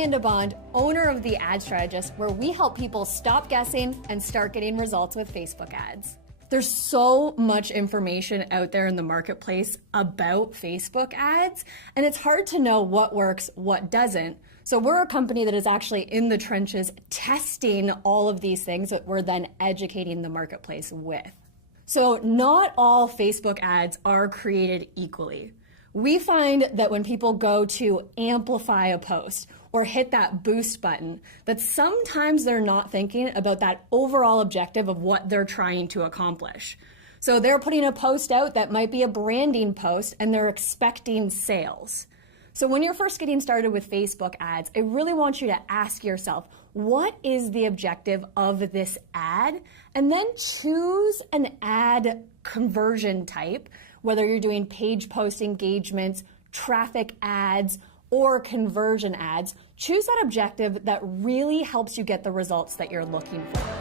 Amanda Bond, owner of the Ad Strategist, where we help people stop guessing and start getting results with Facebook ads. There's so much information out there in the marketplace about Facebook ads, and it's hard to know what works, what doesn't. So we're a company that is actually in the trenches testing all of these things that we're then educating the marketplace with. So not all Facebook ads are created equally. We find that when people go to amplify a post or hit that boost button, that sometimes they're not thinking about that overall objective of what they're trying to accomplish. So they're putting a post out that might be a branding post and they're expecting sales. So when you're first getting started with Facebook ads, I really want you to ask yourself, what is the objective of this ad? And then choose an ad conversion type, whether you're doing page post engagements, traffic ads, or conversion ads. Choose that objective that really helps you get the results that you're looking for.